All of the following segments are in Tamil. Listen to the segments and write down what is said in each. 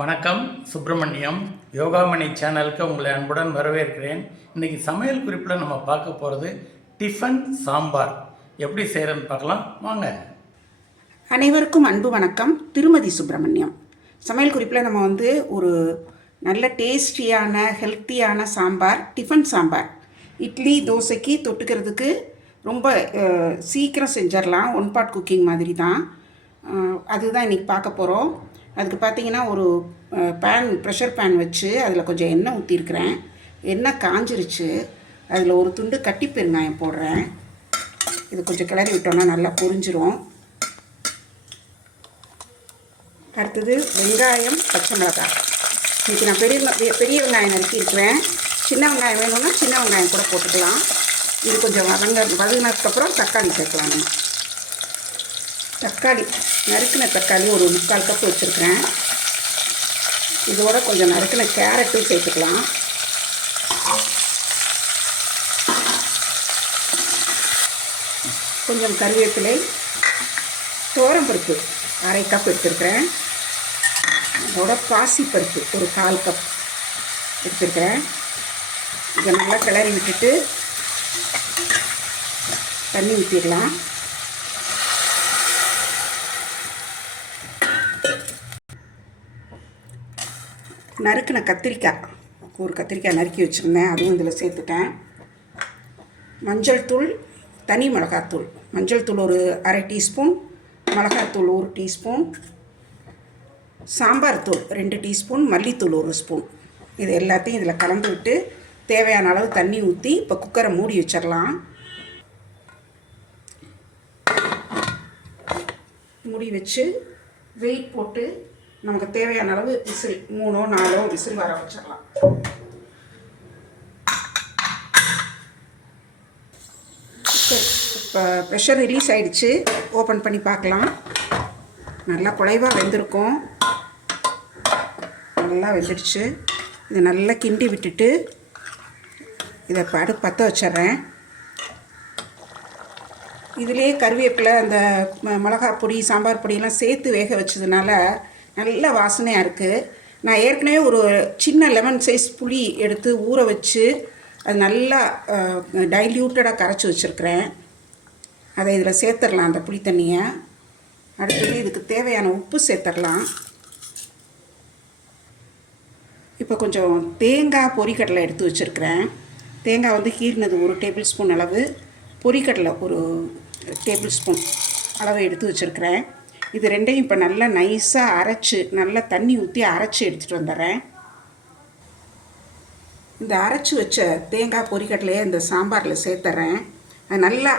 வணக்கம் சுப்பிரமணியம். யோகாமணி சேனலுக்கு உங்களை அன்புடன் வரவேற்கிறேன். இன்றைக்கி சமையல் குறிப்பில் நம்ம பார்க்க போகிறது டிஃபன் சாம்பார். எப்படி செய்கிறேன்னு பார்க்கலாம். வாங்க. அனைவருக்கும் அன்பு வணக்கம். திருமதி சுப்பிரமணியம். சமையல் குறிப்பில் நம்ம வந்து ஒரு நல்ல டேஸ்டியான ஹெல்த்தியான சாம்பார் டிஃபன் சாம்பார். இட்லி தோசைக்கு தொட்டுக்கிறதுக்கு ரொம்ப சீக்கிரம் செஞ்சிடலாம் ஒன் பாட் குக்கிங் மாதிரி தான் அதுதான் இன்றைக்கி பார்க்க போகிறோம் அதுக்கு பார்த்தீங்கன்னா ஒரு பேன் ப்ரெஷர் பேன் வச்சு அதில் கொஞ்சம் எண்ணெய் ஊற்றிருக்கிறேன் எண்ணெய் காஞ்சிருச்சு. அதில் ஒரு துண்டு கட்டி பெருங்காயம் போடுறேன். இது கொஞ்சம் கிளறி விட்டோம்னா நல்லா பொரிஞ்சிரும். அடுத்தது வெங்காயம் பச்சை மிளகாய் இன்றைக்கி நான் பெரிய பெரிய வெங்காயம் நறுக்கியிருக்கிறேன் சின்ன வெங்காயம் வேணும்னா சின்ன வெங்காயம் கூட போட்டுக்கலாம். இது கொஞ்சம் வதங்க வதங்கினதுக்கப்புறம் தக்காளி சேர்க்கலாம் தக்காளி நறுக்கின தக்காளி ஒரு முக்கால் கப் வச்சுருக்கிறேன். இதோட கொஞ்சம் நறுக்கின கேரட்டும் சேர்த்துக்கலாம். கொஞ்சம் கருவேப்பிலை பருப்பு அரை கப் எடுத்துருக்கிறேன். அதோட பாசிப்பருப்பு ஒரு கால் கப் எடுத்துருக்கிறேன். இதை நல்லா கிளறி விட்டுட்டு தண்ணி ஊற்றிடலாம் நறுக்கின கத்திரிக்காய். ஒரு கத்திரிக்காய் நறுக்கி வச்சுருந்தேன். அதுவும் இதில் சேர்த்துட்டேன். மஞ்சள் தூள் தனி மிளகாத்தூள் மஞ்சள் தூள் ஒரு அரை டீஸ்பூன் மிளகாத்தூள் ஒரு டீஸ்பூன் சாம்பார் தூள் ரெண்டு டீஸ்பூன் மல்லித்தூள் ஒரு ஸ்பூன். இது எல்லாத்தையும் இதில் கலந்து விட்டு தேவையான அளவு தண்ணி ஊற்றி இப்போ குக்கரை மூடி வச்சிடலாம். மூடி வச்சு வெயிட் போட்டு நமக்கு தேவையான அளவு விசில் மூணோ நாலோ விசில் வர வச்சிடலாம். இப்போ ப்ரெஷர் ரிலீஸ் ஆகிடுச்சு ஓப்பன் பண்ணி பார்க்கலாம். நல்லா குலைவாக வெந்திருக்கும். நல்லா வெந்துடுச்சு. இதை நல்லா கிண்டி விட்டுட்டு இதை படு பற்ற வச்சிட்றேன். இதுலேயே கருவேப்பிலை அந்த மிளகா பொடி சாம்பார் பொடியெல்லாம் சேர்த்து வேக வச்சதுனால நல்ல வாசனையாக இருக்குது நான் ஏற்கனவே ஒரு சின்ன லெமன் சைஸ் புளி எடுத்து ஊற வச்சு அது நல்லா டைல்யூட்டடாக கரைச்சி வச்சுருக்கிறேன். அதை இதில் சேர்த்துடலாம் அந்த புளி தண்ணியை. அடுத்தது இதுக்கு தேவையான உப்பு சேர்த்துடலாம். இப்போ கொஞ்சம் தேங்காய் பொரிக்கடலை எடுத்து வச்சுருக்கிறேன். தேங்காய் வந்து கீறினது ஒரு டேபிள் ஸ்பூன் அளவு. பொரிக்கடலை ஒரு டேபிள் ஸ்பூன் அளவு எடுத்து வச்சுருக்கிறேன். இது ரெண்டையும் இப்போ நல்லா நைஸாக அரைச்சி நல்லா தண்ணி ஊற்றி அரைச்சி எடுத்துகிட்டு வந்துடுறேன். இந்த அரைச்சி வச்ச தேங்காய் பொரிக்கடலையே இந்த சாம்பாரில் சேர்த்துறேன். அது நல்லா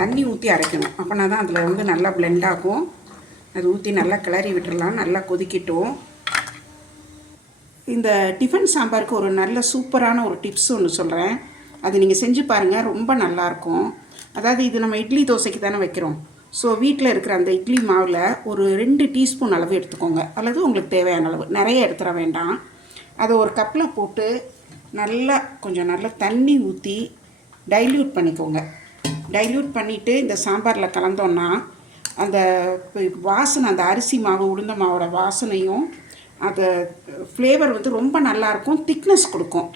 தண்ணி ஊற்றி அரைக்கணும். அப்போனா தான் அதில் வந்து நல்லா பிளெண்ட் ஆகும். அது ஊற்றி நல்லா கிளறி விட்டுடலாம் நல்லா கொதிக்கட்டும். இந்த டிஃபன் சாம்பாருக்கு ஒரு நல்ல சூப்பரான ஒரு டிப்ஸ் ஒன்று சொல்கிறேன் அது நீங்கள் செஞ்சு பாருங்கள் ரொம்ப நல்லாயிருக்கும் அதாவது இது நம்ம இட்லி தோசைக்கு தானே வைக்கிறோம். ஸோ வீட்டில் இருக்கிற அந்த இட்லி மாவில் ஒரு ரெண்டு டீஸ்பூன் அளவு எடுத்துக்கோங்க. அல்லது உங்களுக்கு தேவையான அளவு. நிறைய எடுத்துட வேண்டாம். அதை ஒரு கப்பில் போட்டு நல்லா கொஞ்சம் நல்லா தண்ணி ஊற்றி டைல்யூட் பண்ணிக்கோங்க. டைல்யூட் பண்ணிவிட்டு இந்த சாம்பாரில் கலந்தோன்னா அந்த வாசனை அந்த அரிசி மாவு உளுந்த மாவோட வாசனையும் அந்த ஃப்ளேவர் வந்து ரொம்ப நல்லாயிருக்கும் திக்னஸ் கொடுக்கும்.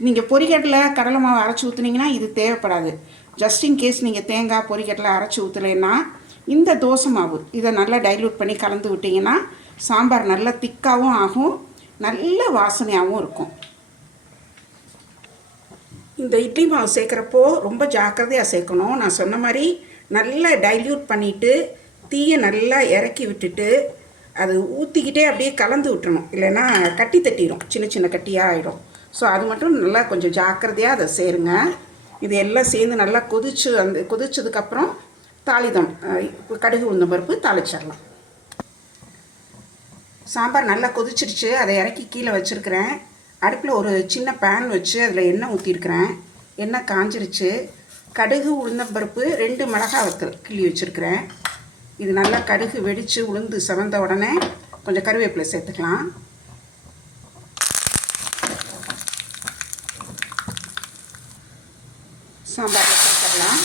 நீங்கள் பொறிகடலை கடலை மாவு அரைச்சி ஊற்றுனீங்கன்னா இது தேவைப்படாது. ஜஸ்ட் இன் கேஸ் நீங்கள் தேங்காய் பொரிக்கட்டில் அரைச்சி ஊற்றலைன்னா இந்த தோசை மாவு இதை நல்லா டைல்யூட் பண்ணி கலந்து விட்டிங்கன்னா சாம்பார் நல்லா திக்காகவும் ஆகும் நல்ல வாசனையாகவும் இருக்கும். இந்த இட்லி மாவு சேர்க்குறப்போ ரொம்ப ஜாக்கிரதையாக சேர்க்கணும். நான் சொன்ன மாதிரி நல்லா டைல்யூட் பண்ணிவிட்டு தீயை நல்லா இறக்கி விட்டுட்டு அது ஊற்றிக்கிட்டே அப்படியே கலந்து விட்டுணும் இல்லைன்னா கட்டி தட்டிடும் சின்ன சின்ன கட்டியாக ஆகிடும் ஸோ அது மட்டும் நல்லா கொஞ்சம் ஜாக்கிரதையாக அதை சேருங்க. இது எல்லாம் சேர்ந்து நல்லா கொதிச்சு அந்த கொதிச்சதுக்கப்புறம் தாளிதம் கடுகு உளுந்தம் பருப்பு தாளிச்சிடலாம். சாம்பார் நல்லா கொதிச்சிருச்சு. அதை இறக்கி கீழே வச்சுருக்கிறேன். அடுப்பில் ஒரு சின்ன பேன் வச்சு அதில் எண்ணெய் ஊற்றிருக்கிறேன் எண்ணெய் காஞ்சிருச்சு. கடுகு உளுந்தம்பருப்பு ரெண்டு மிளகாய் வத்தல் கிள்ளி வச்சுருக்கிறேன். இது நல்லா கடுகு வெடித்து உளுந்து செவந்த உடனே கொஞ்சம் கருவேப்பிலை சேர்த்துக்கலாம். சாம்பாரில் சேர்த்துடலாம்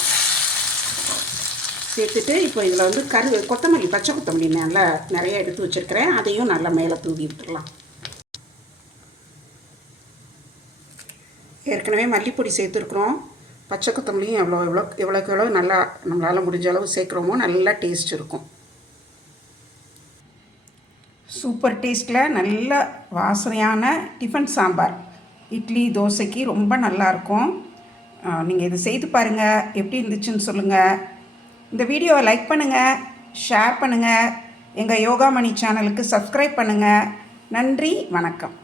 சேர்த்துட்டு இப்போ இதில் வந்து கரு கொத்தமல்லி பச்சை கொத்தமல்லி நல்லா நிறைய எடுத்து வச்சுருக்கிறேன். அதையும் நல்லா மேலே தூவி விட்டுடலாம். ஏற்கனவே மல்லிப்பொடி சேர்த்துருக்குறோம். பச்சை கொத்தமல்லியும் எவ்வளோ எவ்வளோ எவ்வளோக்கு எவ்வளோ நல்லா நம்மளால் முடிஞ்ச அளவு சேர்க்குறோமோ நல்லா டேஸ்ட் இருக்கும். சூப்பர் டேஸ்ட்டில் நல்ல வாசனையான டிஃபன் சாம்பார். இட்லி தோசைக்கு ரொம்ப நல்லாயிருக்கும் நீங்கள் இதை செய்து பாருங்கள் எப்படி இருந்துச்சுன்னு சொல்லுங்கள் இந்த வீடியோவை லைக் பண்ணுங்கள் ஷேர் பண்ணுங்கள் எங்கள் யோகாமணி சேனலுக்கு சப்ஸ்கிரைப் பண்ணுங்கள் நன்றி வணக்கம்.